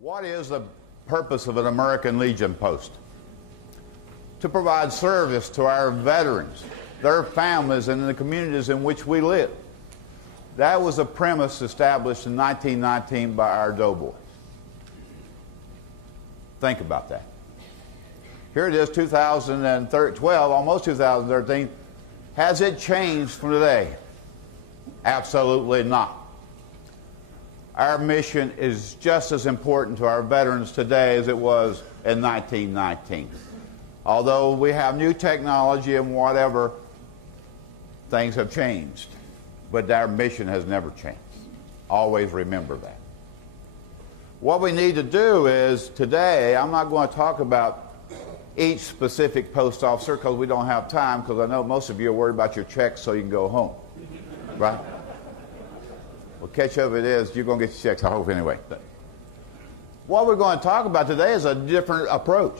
What is the purpose of an American Legion post? To provide service to our veterans, their families, and the communities in which we live. That was a premise established in 1919 by our doughboys. Think about that. Here it is, 2012, almost 2013. Has it changed from today? Absolutely not. Our mission is just as important to our veterans today as it was in 1919. Although we have new technology and whatever, things have changed. But our mission has never changed. Always remember that. What we need to do is, today, I'm not going to talk about each specific post officer because we don't have time, because I know most of you are worried about your checks so you can go home. Right? Well, catch up it is, you're going to get your checks, I hope, anyway. What we're going to talk about today is a different approach.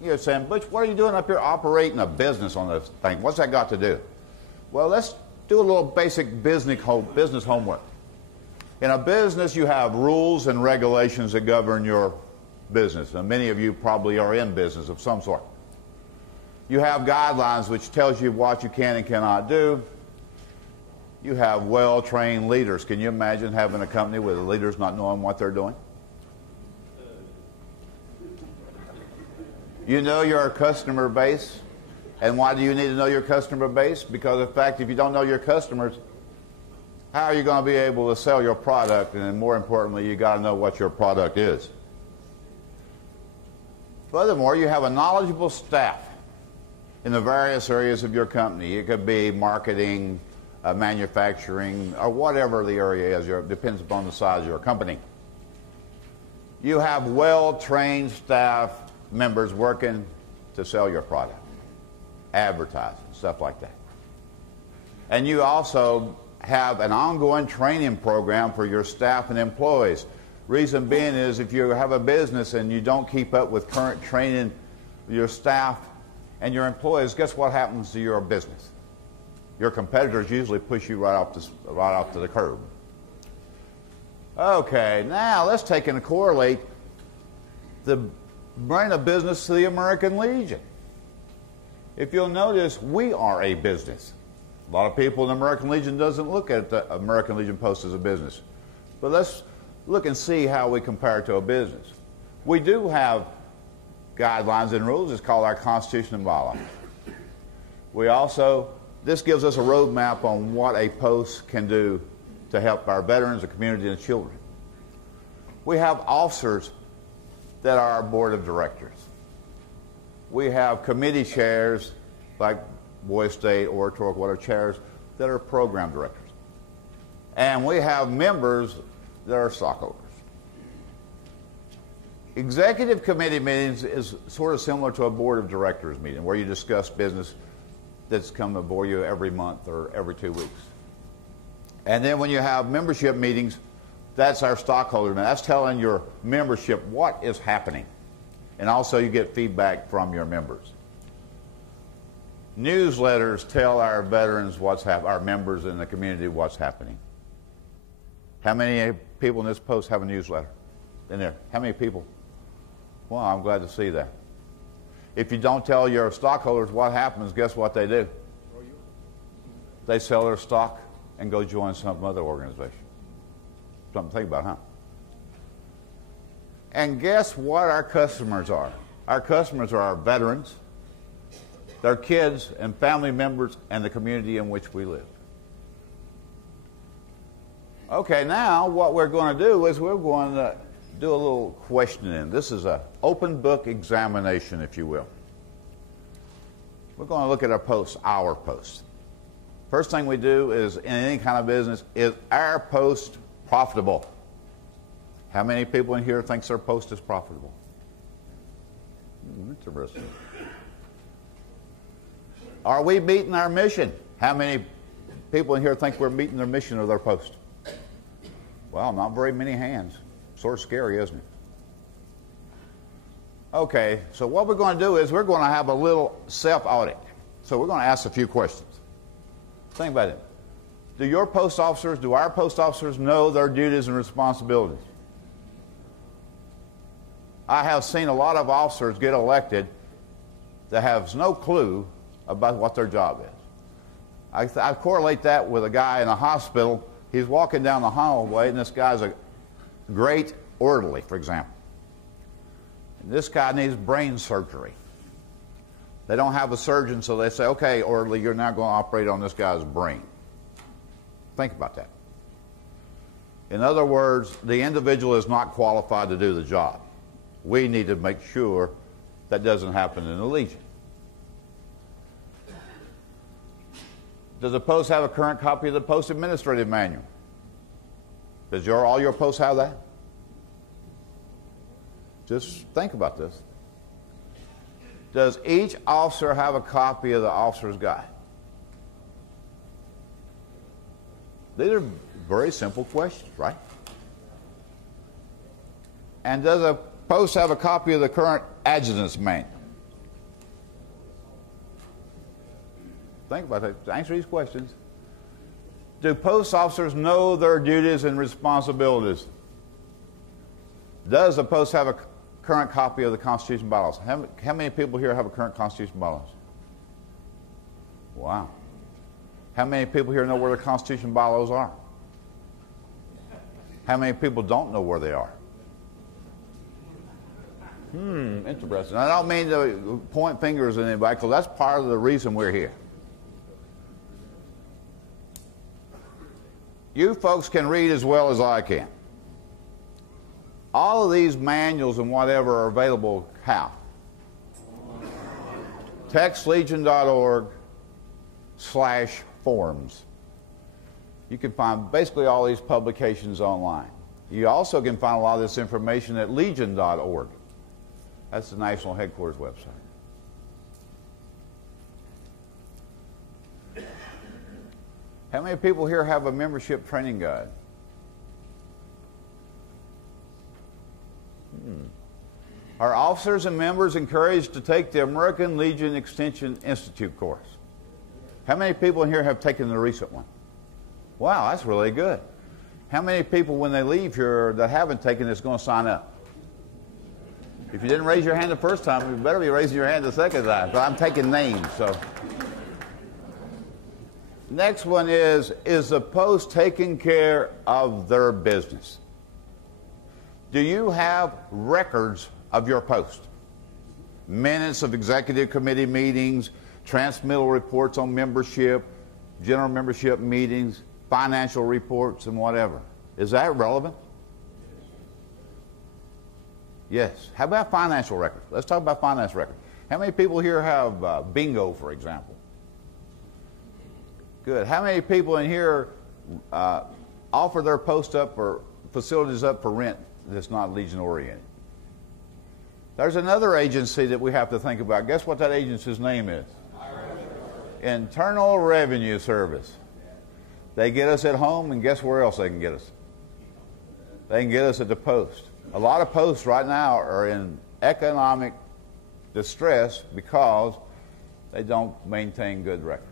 You're saying, Butch, what are you doing up here operating a business on this thing? What's that got to do? Well, let's do a little basic business homework. In a business, you have rules and regulations that govern your business. And many of you probably are in business of some sort. You have guidelines which tells you what you can and cannot do. You have well-trained leaders. Can you imagine having a company with the leaders not knowing what they're doing? You know your customer base. And why do you need to know your customer base? Because, in fact, if you don't know your customers, how are you going to be able to sell your product? And more importantly, you got to know what your product is. Furthermore, you have a knowledgeable staff in the various areas of your company. It could be marketing, manufacturing, or whatever the area is. It depends upon the size of your company. You have well-trained staff members working to sell your product, advertising, stuff like that. And you also have an ongoing training program for your staff and employees. Reason being is if you have a business and you don't keep up with current training, your staff and your employees, guess what happens to your business? Your competitors usually push you right off to the curb. Okay, now let's take and correlate bring a business to the American Legion. If you'll notice, we are a business. A lot of people in the American Legion doesn't look at the American Legion Post as a business. But let's look and see how we compare to a business. We do have guidelines and rules. It's called our Constitution and bylaws. This gives us a roadmap on what a post can do to help our veterans, the community, and children. We have officers that are our board of directors. We have committee chairs like Boys State, Oratoric, whatever chairs that are program directors. And we have members that are stockholders. Executive committee meetings is sort of similar to a board of directors meeting where you discuss business that's come before you every month or every 2 weeks. And then when you have membership meetings, that's our stockholder meeting. That's telling your membership what is happening. And also you get feedback from your members. Newsletters tell our veterans our members in the community what's happening. How many people in this post have a newsletter in there? How many people? Well, I'm glad to see that. If you don't tell your stockholders what happens, guess what they do? They sell their stock and go join some other organization. Something to think about, huh? And guess what our customers are? Our customers are our veterans, their kids and family members, and the community in which we live. Okay, now what we're going to do is we're going to do a little questioning. This is an open book examination, if you will. We're going to look at our post. First thing we do is, in any kind of business, is our post profitable? How many people in here thinks their post is profitable? Interesting. Are we meeting our mission? How many people in here think we're meeting their mission of their post? Well, not very many hands. Sort of scary, isn't it? Okay, so what we're going to do is we're going to have a little self-audit. So we're going to ask a few questions. Think about it. Do our post officers know their duties and responsibilities? I have seen a lot of officers get elected that have no clue about what their job is. I correlate that with a guy in a hospital. He's walking down the hallway, and this guy's a great orderly, for example. And this guy needs brain surgery. They don't have a surgeon, so they say, okay, orderly, you're now going to operate on this guy's brain. Think about that. In other words, the individual is not qualified to do the job. We need to make sure that doesn't happen in the Legion. Does the post have a current copy of the post administrative manual? Does all your posts have that? Just think about this. Does each officer have a copy of the officer's guide? These are very simple questions, right? And does a post have a copy of the current adjutant's manual? Think about it. Answer these questions. Do post officers know their duties and responsibilities? Does the post have a current copy of the Constitution and bylaws? How many people here have a current Constitution and bylaws? Wow. How many people here know where the Constitution and bylaws are? How many people don't know where they are? Interesting. I don't mean to point fingers at anybody, because that's part of the reason we're here. You folks can read as well as I can. All of these manuals and whatever are available how? TextLegion.org/forms. You can find basically all these publications online. You also can find a lot of this information at Legion.org. That's the national headquarters website. How many people here have a membership training guide? Are officers and members encouraged to take the American Legion Extension Institute course? How many people in here have taken the recent one? Wow, that's really good. How many people, when they leave here, that haven't taken it is going to sign up? If you didn't raise your hand the first time, you better be raising your hand the second time. But I'm taking names, so. Next one is the post taking care of their business? Do you have records of your post? Minutes of executive committee meetings, transmittal reports on membership, general membership meetings, financial reports, and whatever. Is that relevant? Yes. How about financial records? Let's talk about finance records. How many people here have bingo, for example? Good. How many people in here offer their post up or facilities up for rent that's not Legion oriented? There's another agency that we have to think about. Guess what that agency's name is? Internal Revenue Service. They get us at home, and guess where else they can get us? They can get us at the post. A lot of posts right now are in economic distress because they don't maintain good records.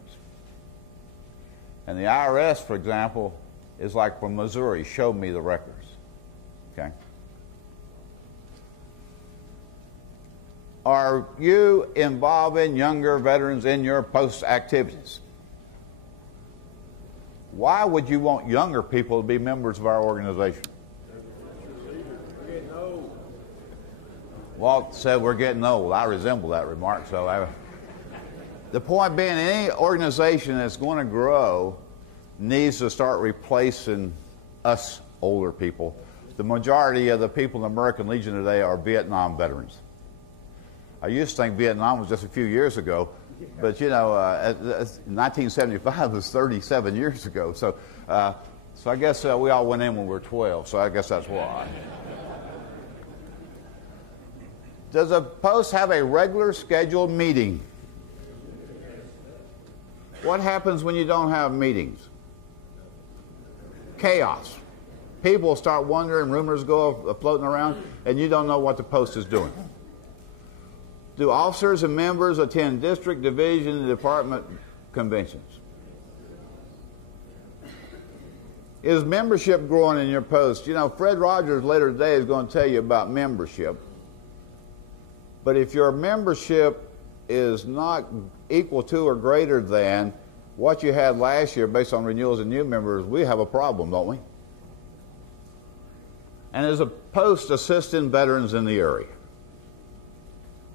And the IRS, for example, is like from Missouri, show me the records. Okay? Are you involving younger veterans in your post activities? Why would you want younger people to be members of our organization? Walt said we're getting old. I resemble that remark. The point being, any organization that's going to grow needs to start replacing us older people. The majority of the people in the American Legion today are Vietnam veterans. I used to think Vietnam was just a few years ago, but 1975 was 37 years ago. So I guess we all went in when we were 12, so I guess that's why. Does a post have a regular scheduled meeting? What happens when you don't have meetings? Chaos. People start wondering, rumors go floating around, and you don't know what the post is doing. Do officers and members attend district, division, and department conventions? Is membership growing in your post? You know, Fred Rogers later today is going to tell you about membership. But if your membership is not equal to or greater than what you had last year based on renewals and new members, we have a problem, don't we? And as a post assisting veterans in the area.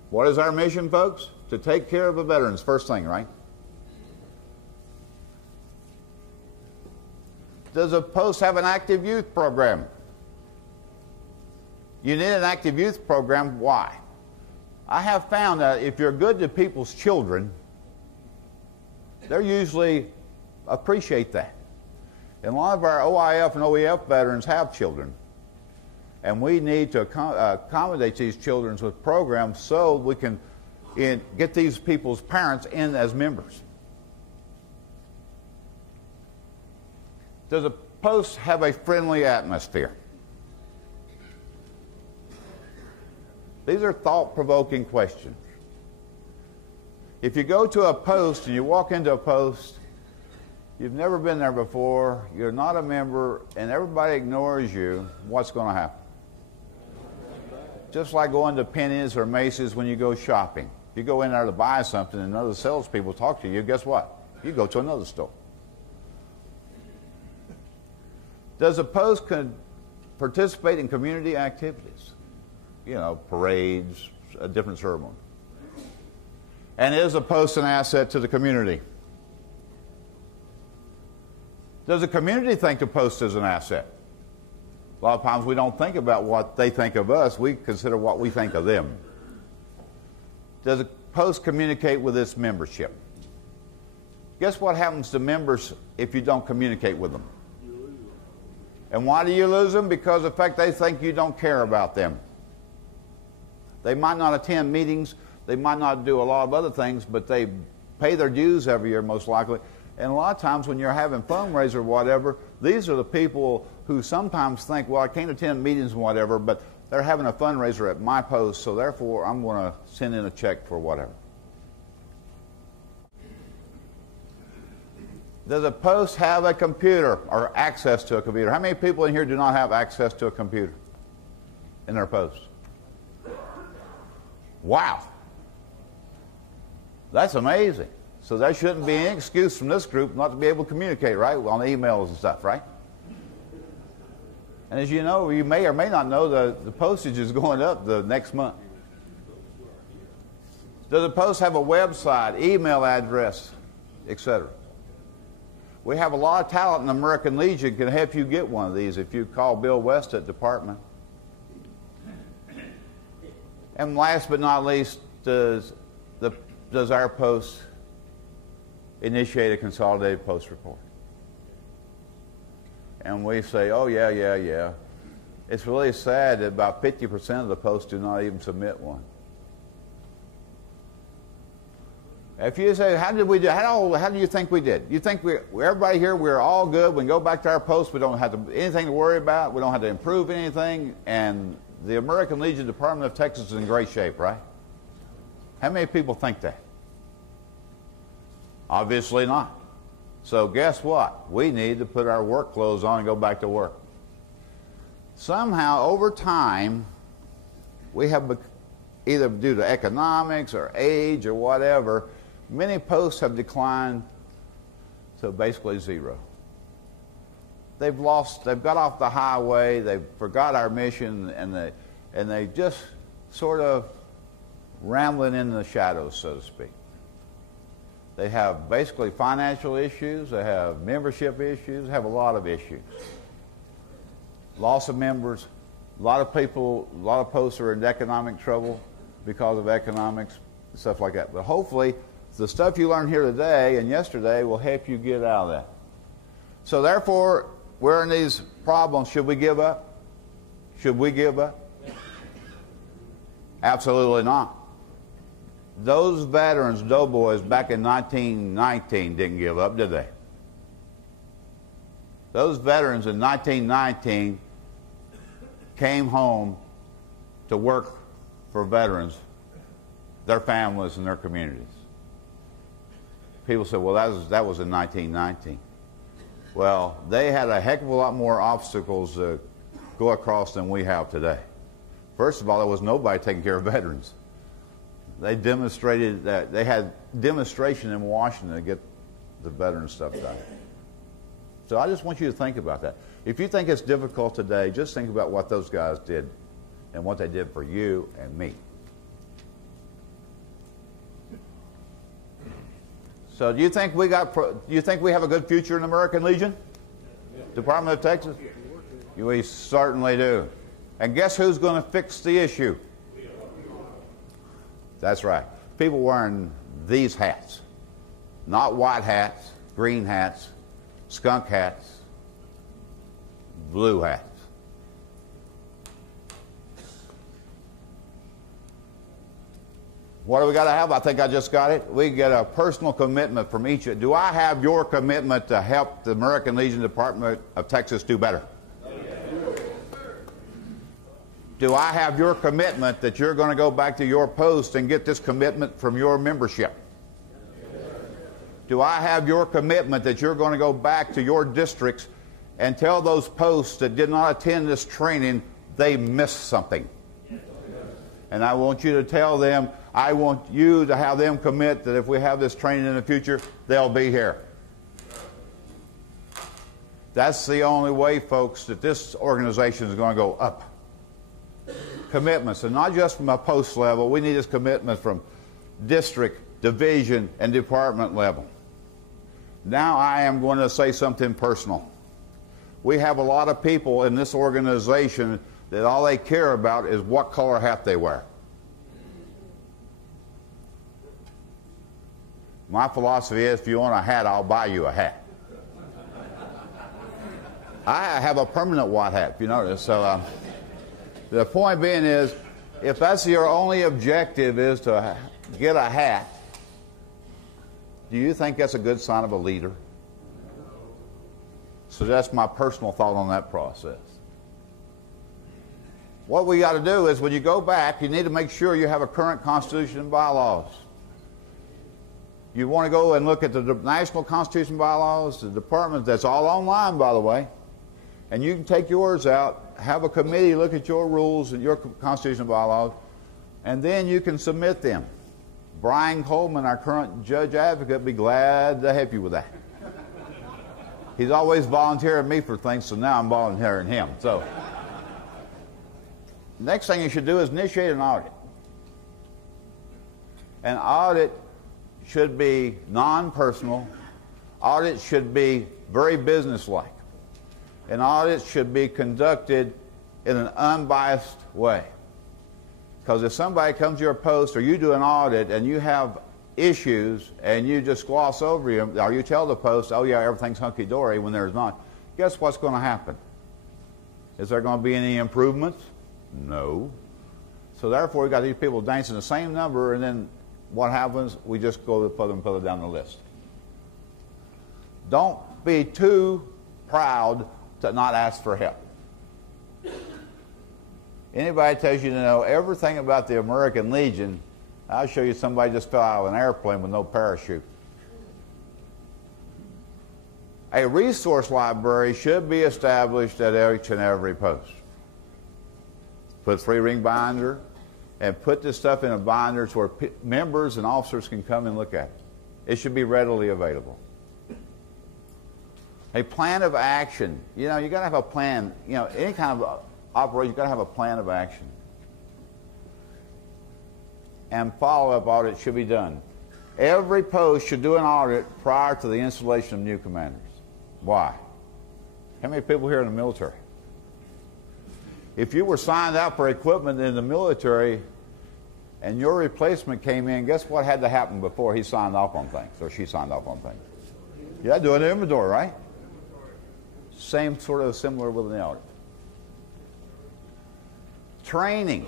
What is our mission, folks? To take care of the veterans, first thing, right? Does a post have an active youth program? You need an active youth program. Why? I have found that if you're good to people's children, they usually appreciate that. And a lot of our OIF and OEF veterans have children. And we need to accommodate these children with programs so we can get these people's parents in as members. Does a post have a friendly atmosphere? These are thought-provoking questions. If you go to a post and you walk into a post, you've never been there before, you're not a member, and everybody ignores you, what's going to happen? Just like going to Penny's or Macy's when you go shopping. You go in there to buy something and other salespeople talk to you, guess what? You go to another store. Does a post participate in community activities? You know, parades, different ceremonies. And is a post an asset to the community? Does the community think the post is an asset? A lot of times we don't think about what they think of us. We consider what we think of them. Does a post communicate with its membership? Guess what happens to members if you don't communicate with them? And why do you lose them? Because of the fact they think you don't care about them. They might not attend meetings. They might not do a lot of other things, but they pay their dues every year most likely. And a lot of times when you're having fundraiser or whatever, these are the people who sometimes think, well, I can't attend meetings and whatever, but they're having a fundraiser at my post, so therefore I'm going to send in a check for whatever. Does a post have a computer or access to a computer? How many people in here do not have access to a computer in their post? Wow. That's amazing. So there shouldn't be any excuse from this group not to be able to communicate, right? On emails and stuff, right? And as you know, you may or may not know the postage is going up the next month. Does the post have a website, email address, etc.? We have a lot of talent in the American Legion can help you get one of these if you call Bill West at department. And last but not least, does our post initiate a consolidated post report? And we say, oh, yeah. It's really sad that about 50% of the posts do not even submit one. If you say, how did we do? How do you think we did? You think everybody here, we're all good. We can go back to our post. We don't have anything to worry about. We don't have to improve anything. And the American Legion Department of Texas is in great shape, right? How many people think that? Obviously not. So guess what? We need to put our work clothes on and go back to work. Somehow, over time, we have, either due to economics or age or whatever, many posts have declined to basically zero. They've got off the highway, they've forgot our mission, and they just sort of rambling in the shadows, so to speak. They have basically financial issues, they have membership issues, they have a lot of issues. Loss of members, a lot of people, a lot of posts are in economic trouble because of economics, stuff like that. But hopefully, the stuff you learned here today and yesterday will help you get out of that. So therefore, we're in these problems. Should we give up? Should we give up? Absolutely not. Those veterans, doughboys, back in 1919 didn't give up, did they? Those veterans in 1919 came home to work for veterans, their families, and their communities. People say, well, that was in 1919. Well, they had a heck of a lot more obstacles to go across than we have today. First of all, there was nobody taking care of veterans. They demonstrated that they had demonstration in Washington to get the veteran stuff done. So I just want you to think about that. If you think it's difficult today, just think about what those guys did and what they did for you and me. So do you think we have a good future in the American Legion? Department of Texas? We certainly do. And guess who's going to fix the issue? That's right. People wearing these hats. Not white hats, green hats, skunk hats, blue hats. What do we got to have? I think I just got it. We get a personal commitment from each. Do I have your commitment to help the American Legion Department of Texas do better? Do I have your commitment that you're going to go back to your post and get this commitment from your membership? Do I have your commitment that you're going to go back to your districts and tell those posts that did not attend this training they missed something? And I want you to tell them, I want you to have them commit that if we have this training in the future, they'll be here. That's the only way, folks, that this organization is going to go up. Commitments, and not just from a post level. We need this commitment from district, division, and department level. Now I am going to say something personal. We have a lot of people in this organization that all they care about is what color hat they wear. My philosophy is, if you want a hat, I'll buy you a hat. I have a permanent white hat, if you notice. So the point being is, if that's your only objective is to get a hat, do you think that's a good sign of a leader? So that's my personal thought on that process. What we got to do is, when you go back, you need to make sure you have a current Constitution and bylaws. You want to go and look at the National Constitution bylaws, the department, that's all online, by the way, and you can take yours out, have a committee look at your rules and your Constitution and bylaws, and then you can submit them. Brian Coleman, our current judge advocate, be glad to help you with that. He's always volunteering me for things, so now I'm volunteering him. So, next thing you should do is initiate an audit. An audit should be non-personal. Audits should be very businesslike. An audit should be conducted in an unbiased way. Because if somebody comes to your post or you do an audit and you have issues and you just gloss over them, or you tell the post, oh yeah, everything's hunky-dory, when there's not, guess what's going to happen? Is there going to be any improvements? No. So therefore, we've got these people dancing the same number, and then what happens? We just go to put them down the list. Don't be too proud to not ask for help. Anybody tells you to know everything about the American Legion, I'll show you somebody just fell out of an airplane with no parachute. A resource library should be established at each and every post. Put a 3-ring binder and put this stuff in a binder to where members and officers can come and look at it. It should be readily available. A plan of action. You know, you got to have a plan. You know, any kind of operation, you got to have a plan of action. And follow-up audit should be done. Every post should do an audit prior to the installation of new commanders. Why? How many people here in the military? If you were signed out for equipment in the military and your replacement came in, guess what had to happen before he signed off on things, or she signed off on things? You had to do an inventory, right? Same sort of similar with an audit. Training.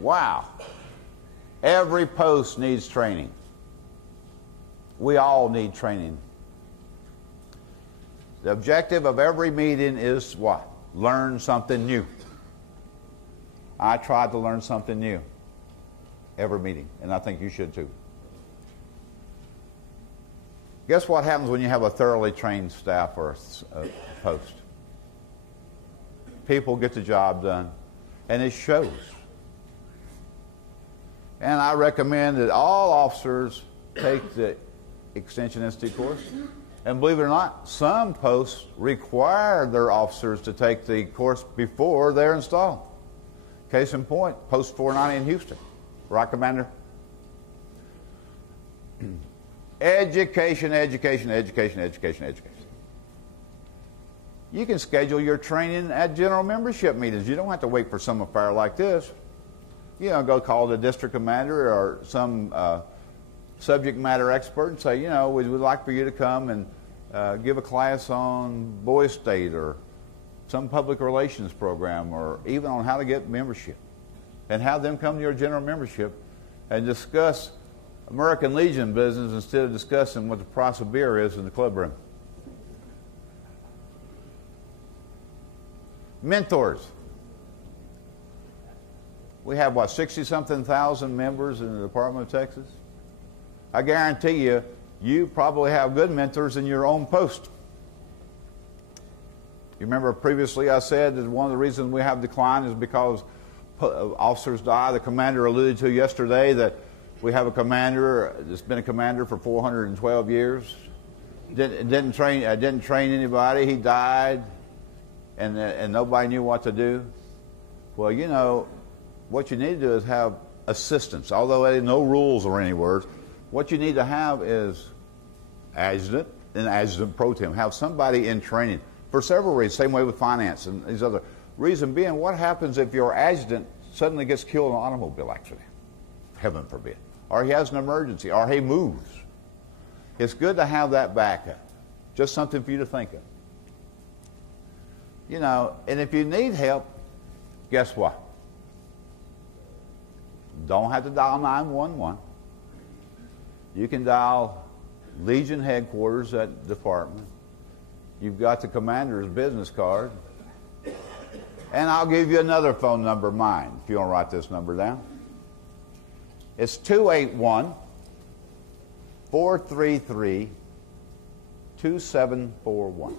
Wow. Every post needs training. We all need training. The objective of every meeting is what? Learn something new. I try to learn something new every meeting, and I think you should too. Guess what happens when you have a thoroughly trained staff or a post? People get the job done, and it shows. And I recommend that all officers take the Extension Institute course. And believe it or not, some posts require their officers to take the course before they're installed. Case in point, Post 490 in Houston. Right, Commander? Education, education, education, education, education. You can schedule your training at general membership meetings. You don't have to wait for some affair like this. You know, go call the district commander or some subject matter expert and say, you know, we'd like for you to come and give a class on Boys State or some public relations program or even on how to get membership. And have them come to your general membership and discuss American Legion business instead of discussing what the price of beer is in the club room. Mentors. We have, what, 60-something thousand members in the Department of Texas? I guarantee you, you probably have good mentors in your own post. You remember previously I said that one of the reasons we have decline is because officers die. The commander alluded to yesterday that we have a commander that's been a commander for 412 years. Didn't train anybody. He died, and nobody knew what to do. Well, you know, what you need to do is have assistants. Although there are no rules or any words, what you need to have is adjutant and adjutant pro tem. Have somebody in training for several reasons. Same way with finance and these other. Reason being, what happens if your adjutant suddenly gets killed in an automobile accident? Heaven forbid. Or he has an emergency, or he moves. It's good to have that backup. Just something for you to think of. You know, and if you need help, guess what? Don't have to dial 911. You can dial Legion headquarters at the department. You've got the commander's business card. And I'll give you another phone number of mine, if you want to write this number down. It's 281-433-2741.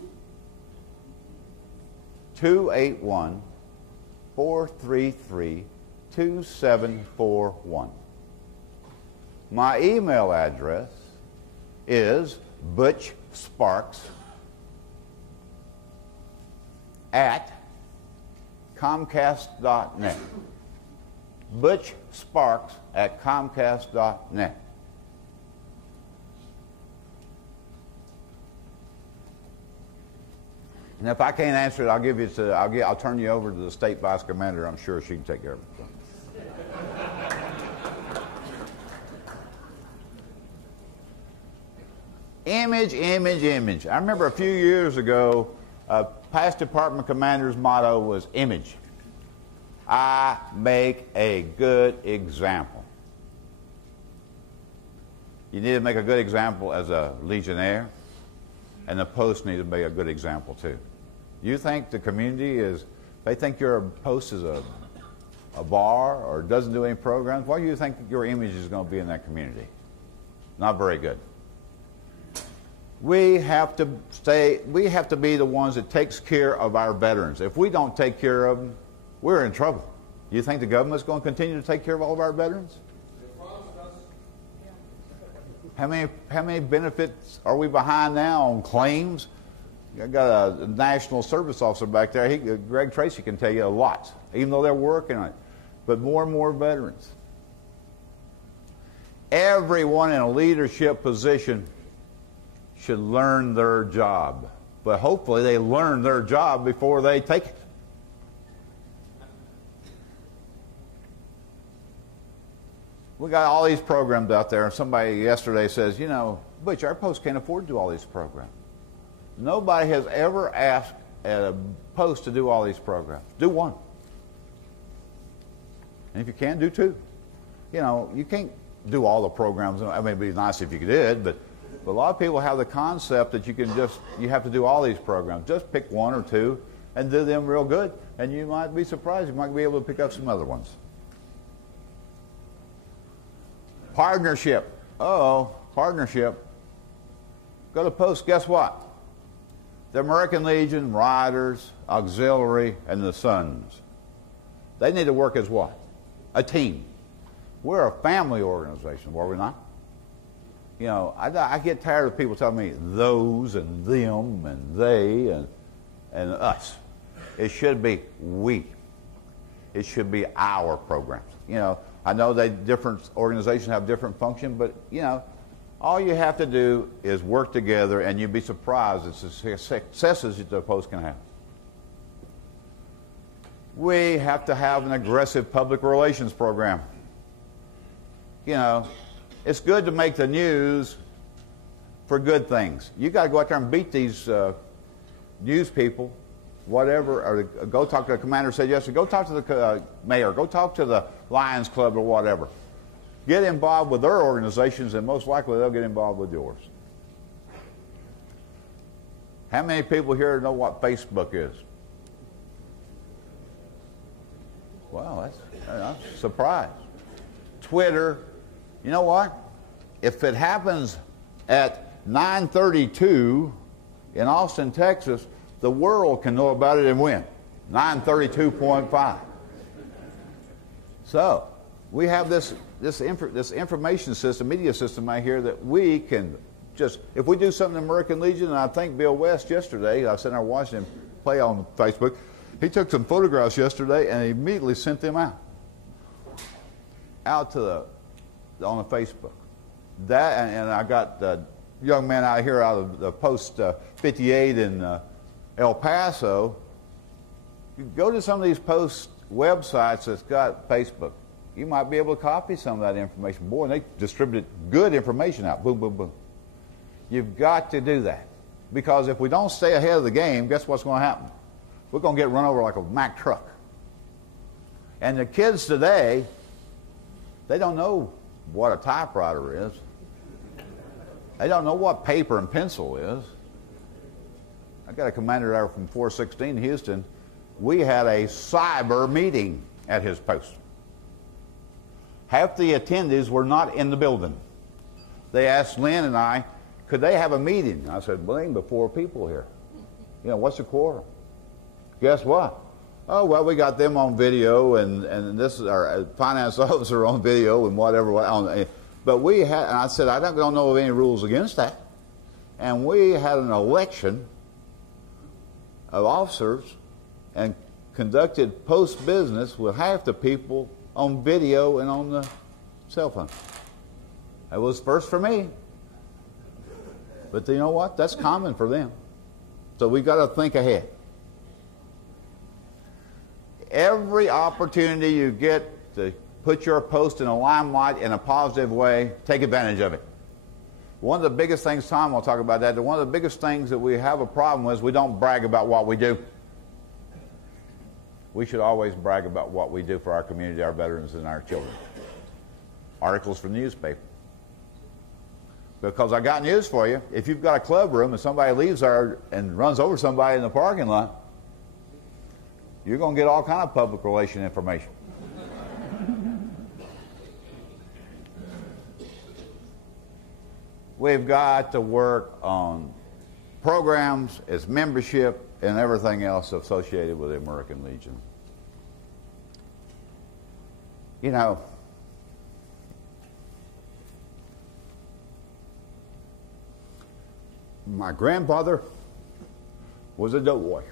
281-433-2741. My email address is butchsparks@comcast.net. butchsparks@comcast.net. And if I can't answer it, I'll turn you over to the state vice commander. I'm sure she can take care of it. Image, image, image. I remember a few years ago, past department commander's motto was image. I make a good example. You need to make a good example as a Legionnaire, and the post needs to be a good example too. You think the community is, they think your post is a bar or doesn't do any programs, what do you think your image is going to be in that community? Not very good. We have to be the ones that takes care of our veterans. If we don't take care of them, we're in trouble. You think the government's going to continue to take care of all of our veterans? How many benefits are we behind now on claims? I got a national service officer back there. Greg Tracy can tell you a lot, even though they're working on it. But more and more veterans. Everyone in a leadership position should learn their job. But hopefully they learn their job before they take it. We got all these programs out there, and somebody yesterday says, you know, Butch, our post can't afford to do all these programs. Nobody has ever asked at a post to do all these programs. Do one. And if you can, do two. You know, you can't do all the programs. I mean, it'd be nice if you did, but a lot of people have the concept that you have to do all these programs. Just pick one or two and do them real good, and you might be surprised. You might be able to pick up some other ones. Partnership. Partnership. Go to post, guess what? The American Legion, Riders, Auxiliary, and the Sons. They need to work as what? A team. We're a family organization, were we not? You know, I get tired of people telling me those and them and they and us. It should be we. It should be our programs. You know, I know that different organizations have different functions, but, you know, all you have to do is work together, and you'd be surprised at the successes that the post can have. We have to have an aggressive public relations program. You know, it's good to make the news for good things. You got to go out there and beat these news people, whatever, or go talk to the commander. Said yesterday, go talk to the mayor, go talk to the Lions Club or whatever. Get involved with their organizations, and most likely they'll get involved with yours. How many people here know what Facebook is? Wow, I'm surprised. Twitter. You know what? If it happens at 9:32 in Austin, Texas, the world can know about it and win. 932.5. So we have this information system, media system out here that we can just, if we do something in American Legion, and I think Bill West yesterday, I sent our Washington play on Facebook, he took some photographs yesterday and he immediately sent them out to on the Facebook. That, and I got a young man out here out of the Post 58 in El Paso. You go to some of these Post websites that's got Facebook. You might be able to copy some of that information. Boy, and they distribute good information out. Boom, boom, boom. You've got to do that. Because if we don't stay ahead of the game, guess what's going to happen? We're going to get run over like a Mack truck. And the kids today, they don't know what a typewriter is. They don't know what paper and pencil is. I got a commander there from 416 Houston. We had a cyber meeting at his post. Half the attendees were not in the building. They asked Lynn and I, could they have a meeting? I said, Lynn, but 4 people here. You know, what's the quorum? Guess what? Oh, well, we got them on video, and this is our finance officer on video and whatever. But we had, and I said, I don't know of any rules against that. And we had an election of officers and conducted post business with half the people on video and on the cell phone. It was first for me. But you know what? That's common for them. So we've got to think ahead. Every opportunity you get to put your post in a limelight in a positive way, take advantage of it. One of the biggest things, Tom will talk about that, one of the biggest things that we have a problem with is we don't brag about what we do. We should always brag about what we do for our community, our veterans, and our children. Articles from the newspaper. Because I got news for you. If you've got a club room and somebody leaves there and runs over somebody in the parking lot, you're going to get all kind of public relation information. We've got to work on programs, as membership, and everything else associated with the American Legion. You know, my grandfather was a doughboy.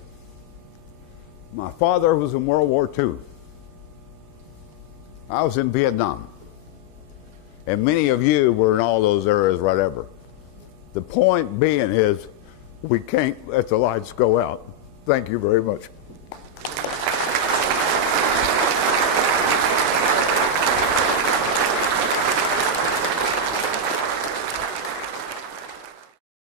My father was in World War II. I was in Vietnam. And many of you were in all those areas, whatever. The point being is, we can't let the lights go out. Thank you very much.